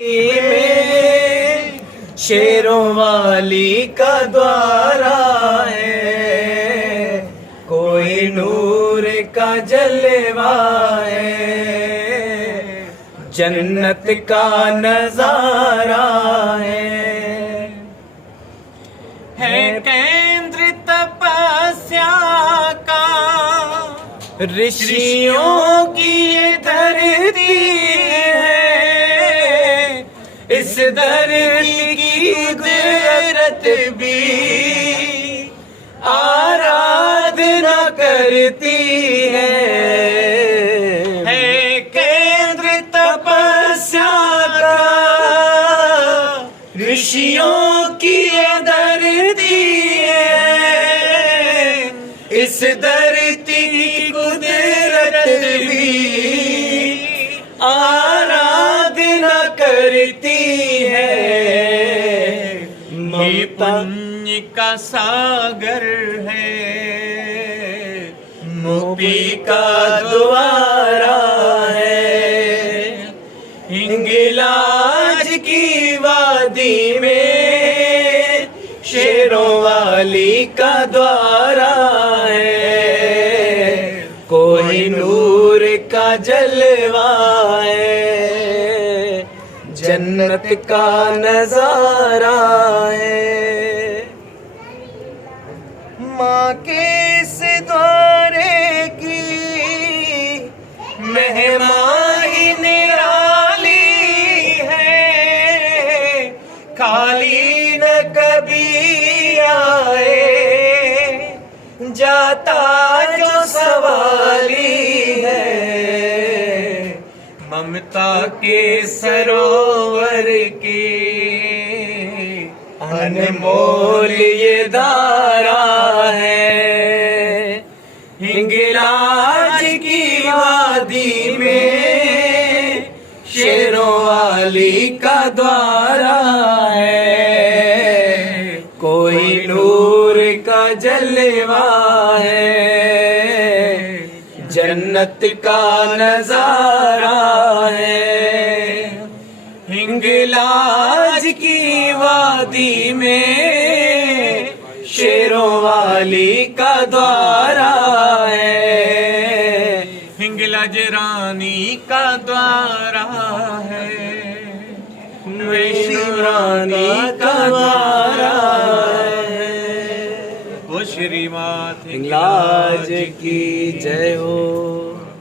में शेरों वाली का द्वारा है, कोई नूर का जलवा है, जन्नत का नजारा है केंद्र तपस्या का ऋषियों की ये धरती है, इस धरती की कुदरत भी आराधना करती है केंद्र तपस्या का ऋषियों की ये धरती है, इस धरती की कुदरत भी आराधना करती है। पुण्य का सागर है, मोपी का द्वारा है, हिंगलाज की वादी में शेरों वाली का द्वारा है, कोई नूर का जलवा है, जन्नत का नजारा है। माँ के इस द्वारे की महिमा ही निराली है, खाली न कभी आए जाता जो सवाली है, ममता के सरोवर के अनमोल ये धारा है, हिंगलाज की वादी में शेरों वाली का द्वारा है, कोई नूर का जलवा है, जन्नत का नजारा है, हिंगलाज की वादी में शेरों वाली का द्वारा है, हिंगलाज रानी का द्वारा है, वैष्णो रानी का द्वारा है। वो श्री मात हिंगलाज की जय हो।